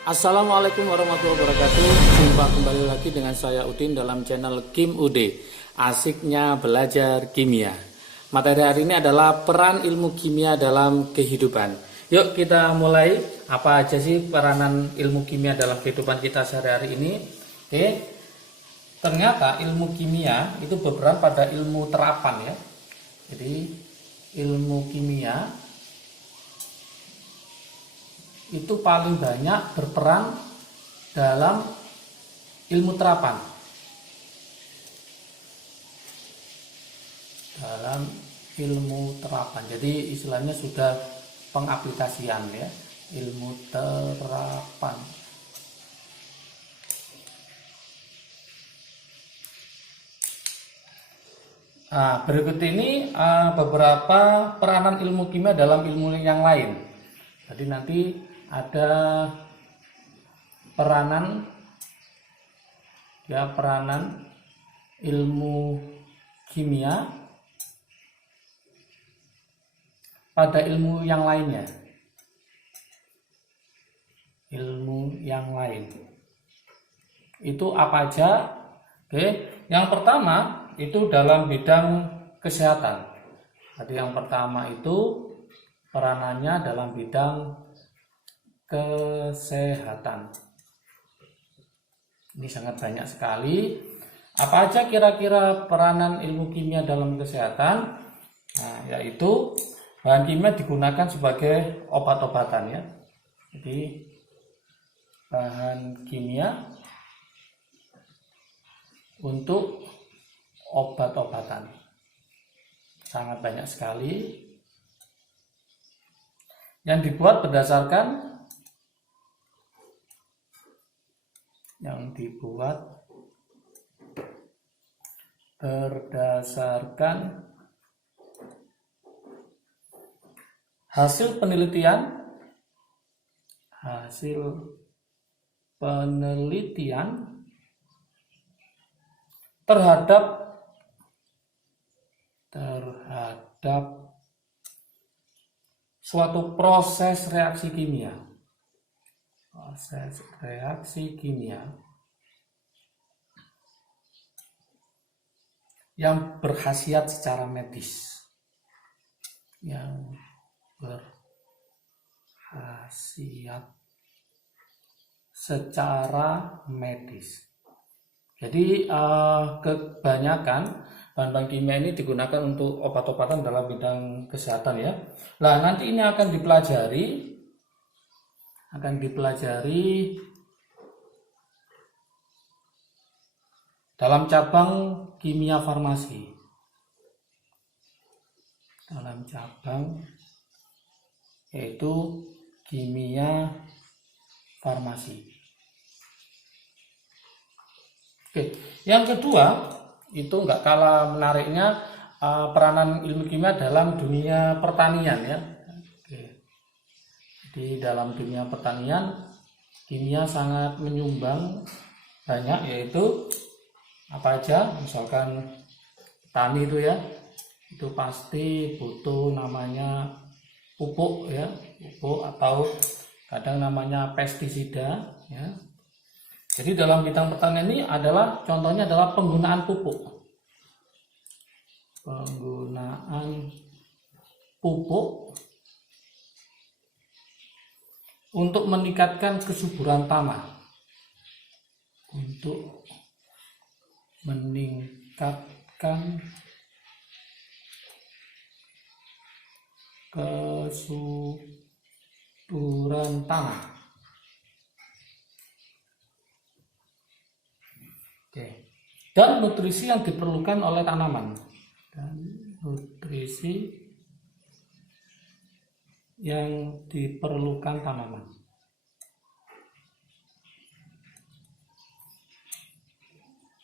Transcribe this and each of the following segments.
Assalamualaikum warahmatullahi wabarakatuh. Jumpa kembali lagi dengan saya Udin dalam channel Kim UD. Asiknya belajar kimia. Materi hari ini adalah peran ilmu kimia dalam kehidupan. Yuk kita mulai. Apa aja sih peranan ilmu kimia dalam kehidupan kita sehari-hari ini? Oke. Ternyata ilmu kimia itu berperan pada ilmu terapan ya. Jadi ilmu kimia itu paling banyak berperan dalam ilmu terapan. Dalam ilmu terapan. Jadi istilahnya sudah pengaplikasian ya, ilmu terapan. Nah, berikut ini beberapa peranan ilmu kimia dalam ilmu yang lain. Jadi nanti ada peranan ilmu kimia pada ilmu yang lainnya. Ilmu yang lain. Itu apa aja? Oke, yang pertama itu dalam bidang kesehatan. Jadi yang pertama itu peranannya dalam bidang kesehatan. Ini sangat banyak sekali. Apa aja kira-kira peranan ilmu kimia dalam kesehatan? Nah, yaitu bahan kimia digunakan sebagai obat-obatan ya. Jadi bahan kimia untuk obat-obatan. Sangat banyak sekali yang dibuat berdasarkan hasil penelitian terhadap suatu proses reaksi kimia. Yang berkhasiat secara medis. Jadi kebanyakan bahan-bahan kimia ini digunakan untuk obat-obatan dalam bidang kesehatan ya. Nah, nanti ini akan dipelajari dalam cabang kimia farmasi. Dalam cabang yaitu kimia farmasi. Oke, yang kedua itu nggak kalah menariknya peranan ilmu kimia dalam dunia pertanian ya. Oke. Di dalam dunia pertanian kimia sangat menyumbang banyak, yaitu apa aja, misalkan tani itu ya, itu pasti butuh namanya pupuk ya, pupuk atau kadang namanya pestisida ya. Jadi dalam bidang pertanian ini contohnya adalah penggunaan pupuk. Untuk meningkatkan kesuburan tanah. Oke. Dan nutrisi yang diperlukan oleh tanaman.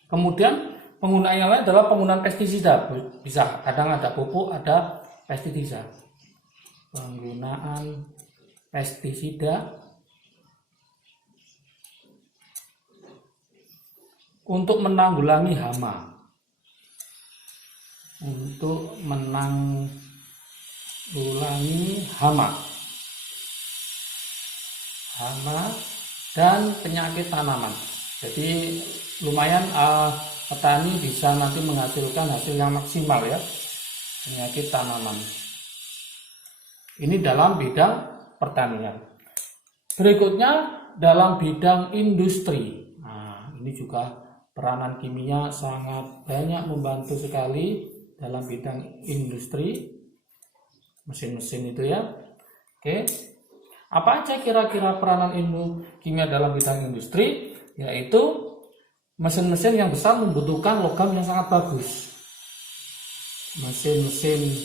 Kemudian penggunaan yang lain adalah penggunaan pestisida. Bisa kadang ada pupuk, ada pestisida. Penggunaan pestisida untuk menanggulangi hama. dan penyakit tanaman. Jadi lumayan petani bisa nanti menghasilkan hasil yang maksimal ya, penyakit tanaman. Ini dalam bidang pertanian. Berikutnya dalam bidang industri. Nah, ini juga peranan kimia sangat banyak membantu sekali dalam bidang industri, mesin-mesin itu ya. Oke, apa aja kira-kira peranan ilmu kimia dalam bidang industri? Yaitu mesin-mesin yang besar membutuhkan logam yang sangat bagus. Mesin-mesin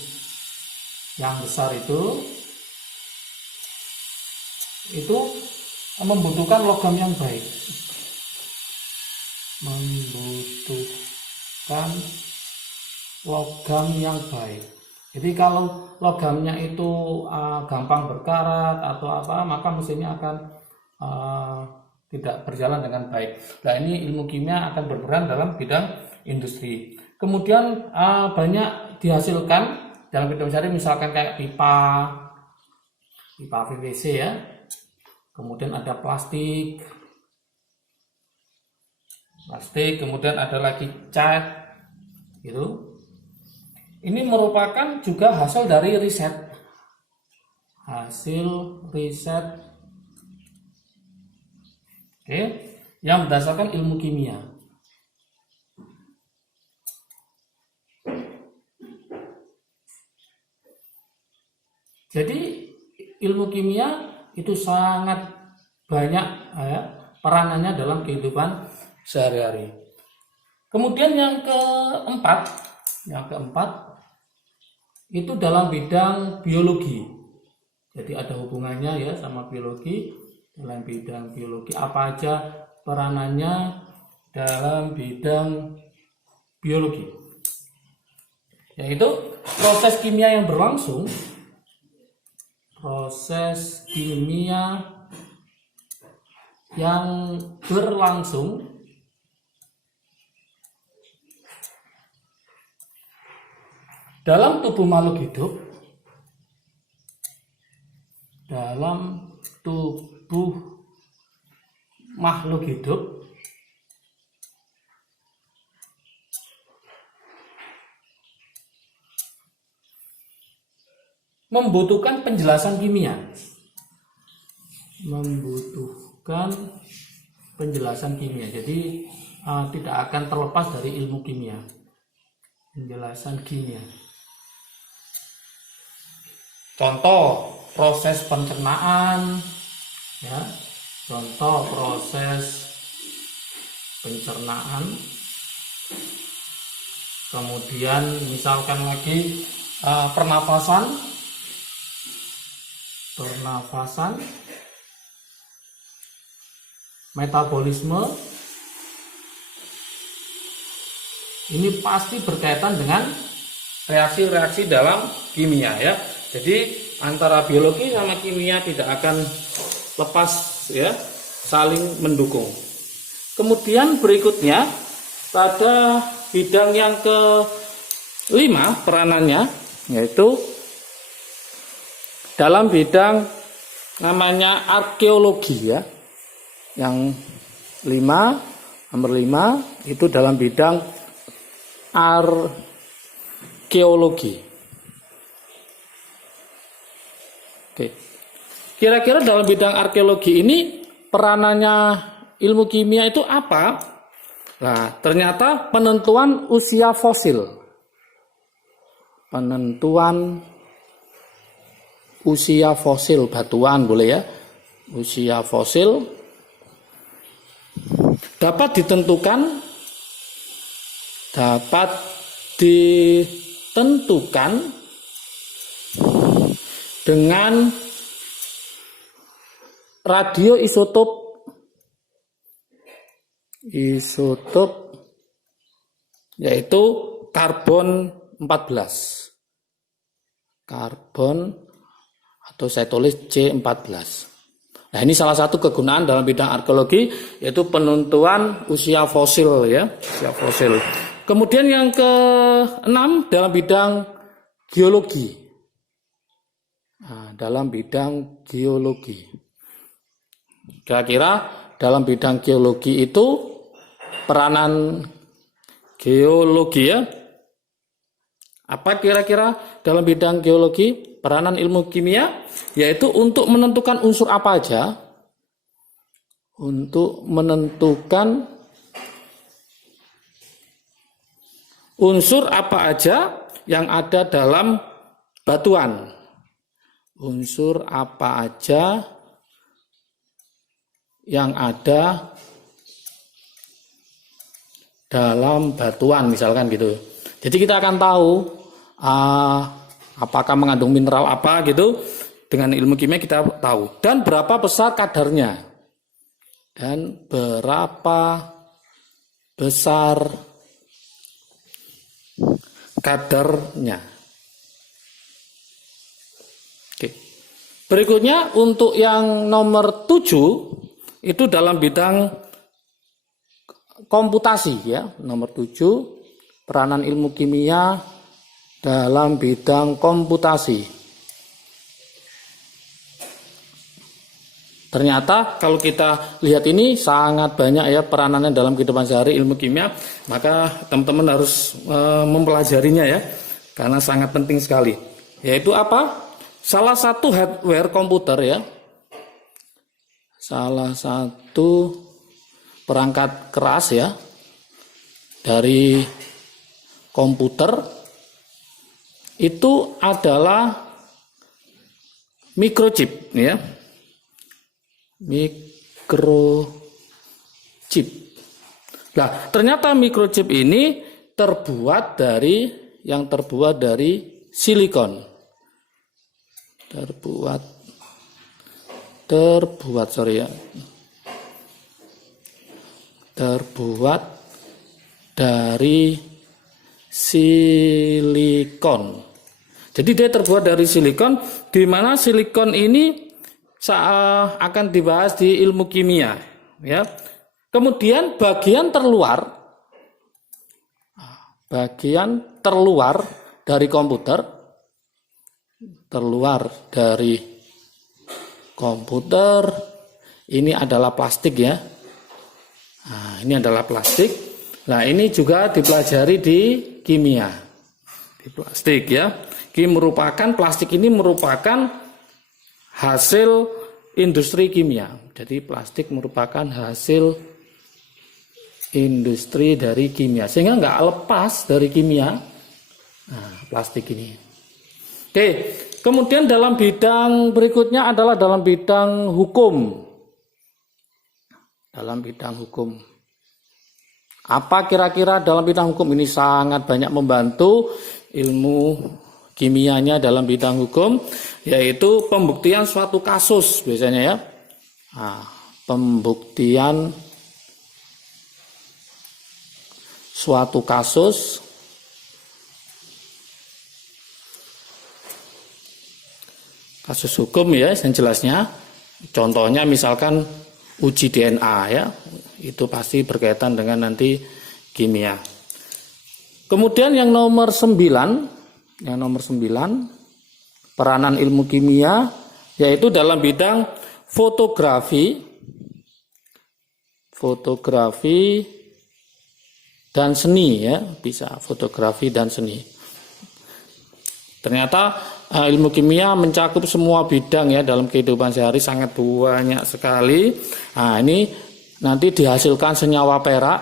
yang besar itu membutuhkan logam yang baik. Membutuhkan logam yang baik. Jadi kalau logamnya itu gampang berkarat atau apa, maka mesinnya akan tidak berjalan dengan baik. Nah, ini ilmu kimia akan berperan dalam bidang industri. Kemudian banyak dihasilkan dalam bidang industri, misalkan kayak pipa PVC ya. Kemudian ada plastik, kemudian ada lagi cat, gitu. Ini merupakan juga hasil dari riset, oke, yang berdasarkan ilmu kimia. Jadi ilmu kimia itu sangat banyak peranannya dalam kehidupan sehari-hari. Kemudian yang keempat itu dalam bidang biologi. Jadi ada hubungannya ya sama biologi. Dalam bidang biologi apa aja peranannya dalam bidang biologi? Yaitu proses kimia yang berlangsung. Proses kimia yang berlangsung dalam tubuh makhluk hidup, membutuhkan penjelasan kimia. Jadi tidak akan terlepas dari ilmu kimia. Penjelasan kimia. Contoh proses pencernaan, ya. Contoh proses pencernaan. Kemudian misalkan lagi pernafasan, metabolisme. Ini pasti berkaitan dengan reaksi-reaksi dalam kimia ya. Jadi antara biologi sama kimia tidak akan lepas ya, saling mendukung. Kemudian berikutnya pada bidang yang kelima peranannya yaitu dalam bidang namanya arkeologi ya. Yang nomor 5 itu dalam bidang arkeologi. Oke. Kira-kira dalam bidang arkeologi ini peranannya ilmu kimia itu apa? Nah, ternyata penentuan usia fosil. Penentuan usia fosil batuan boleh ya. Usia fosil dapat ditentukan dengan radioisotop yaitu karbon 14. Karbon atau saya tulis C14. Nah, ini salah satu kegunaan dalam bidang arkeologi yaitu penentuan usia fosil ya, usia fosil. Kemudian yang ke-6 dalam bidang geologi. Nah, dalam bidang geologi. Kira-kira dalam bidang geologi itu peranan geologi ya. Apa kira-kira dalam bidang geologi peranan ilmu kimia? Yaitu untuk menentukan unsur apa aja, untuk menentukan unsur apa aja yang ada dalam batuan. Unsur apa aja yang ada dalam batuan misalkan gitu. Jadi kita akan tahu apakah mengandung mineral apa gitu. Dengan ilmu kimia kita tahu. Dan berapa besar kadarnya. Dan berapa besar kadarnya. Oke. Berikutnya untuk yang nomor 7 itu dalam bidang komputasi ya. Nomor 7 peranan ilmu kimia dalam bidang komputasi. Ternyata kalau kita lihat ini sangat banyak ya peranannya dalam kehidupan sehari ilmu kimia, maka teman-teman harus mempelajarinya ya, karena sangat penting sekali. Yaitu apa? Salah satu hardware komputer ya, salah satu perangkat keras ya dari komputer itu adalah microchip ya. Microchip. Nah, ternyata microchip ini terbuat dari silikon. Terbuat dari silikon. Jadi dia terbuat dari silikon, di mana silikon ini akan dibahas di ilmu kimia, ya. Kemudian bagian terluar dari komputer, ini adalah plastik ya. Nah, ini adalah plastik. Nah, ini juga dipelajari di kimia. Di plastik ya. Plastik ini merupakan hasil industri kimia. Jadi plastik merupakan hasil industri dari kimia. Sehingga nggak lepas dari kimia. Nah, plastik ini. Oke, kemudian dalam bidang berikutnya adalah dalam bidang hukum. Dalam bidang hukum. Apa kira-kira dalam bidang hukum ini sangat banyak membantu ilmu kimianya dalam bidang hukum, yaitu pembuktian suatu kasus biasanya ya. Nah, pembuktian suatu kasus hukum ya, yang jelasnya. Contohnya misalkan uji DNA ya, itu pasti berkaitan dengan nanti kimia. Kemudian yang nomor 9 peranan ilmu kimia yaitu dalam bidang fotografi dan seni ya, bisa fotografi dan seni. Ternyata ilmu kimia mencakup semua bidang ya dalam kehidupan sehari, sangat banyak sekali. Nah, ini nanti dihasilkan senyawa perak.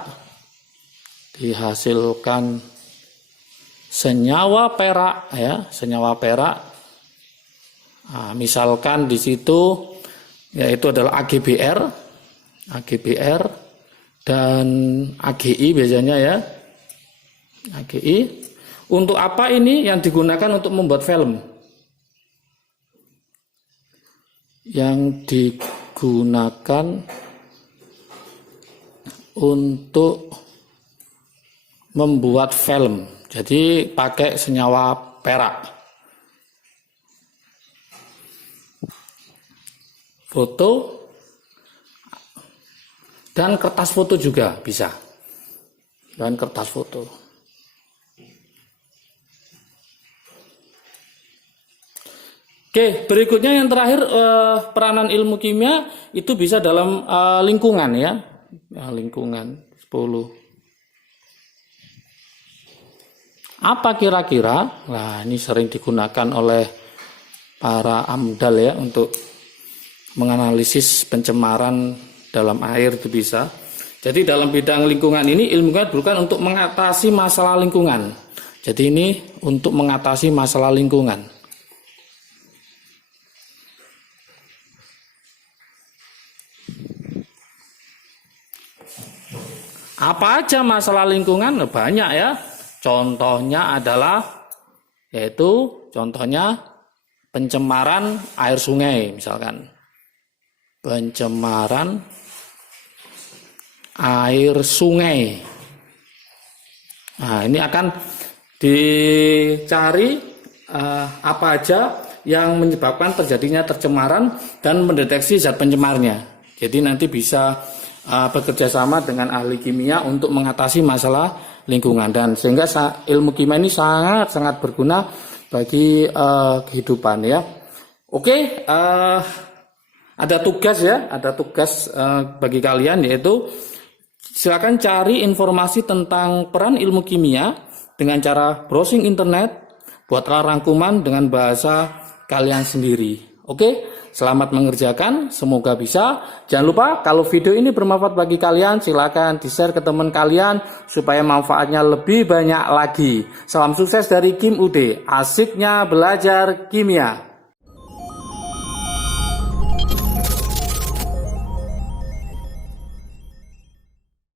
Nah, misalkan di situ yaitu adalah AgBr dan AgI biasanya ya. AgI. Untuk apa ini? Yang digunakan untuk membuat film. Yang digunakan untuk membuat film. Jadi pakai senyawa perak. Foto dan kertas foto juga bisa. Dan kertas foto. Oke, Oke, berikutnya yang terakhir peranan ilmu kimia itu bisa dalam lingkungan ya. Lingkungan 10. Apa kira-kira? Nah, ini sering digunakan oleh para AMDAL ya untuk menganalisis pencemaran dalam air itu bisa. Jadi dalam bidang lingkungan ini ilmu kimia bukan untuk mengatasi masalah lingkungan. Jadi ini untuk mengatasi masalah lingkungan. Apa aja masalah lingkungan? Banyak ya. Contohnya adalah contohnya pencemaran air sungai misalkan. Pencemaran air sungai. Nah, ini akan dicari apa aja yang menyebabkan terjadinya tercemaran dan mendeteksi zat pencemarnya. Jadi nanti bisa bekerja sama dengan ahli kimia untuk mengatasi masalah lingkungan, dan sehingga ilmu kimia ini sangat berguna bagi kehidupan ya. Oke, ada tugas bagi kalian, yaitu silakan cari informasi tentang peran ilmu kimia dengan cara browsing internet, buatlah rangkuman dengan bahasa kalian sendiri. Oke, selamat mengerjakan, semoga bisa. Jangan lupa kalau video ini bermanfaat bagi kalian, silakan di-share ke teman kalian supaya manfaatnya lebih banyak lagi. Salam sukses dari Kim UD, asiknya belajar kimia.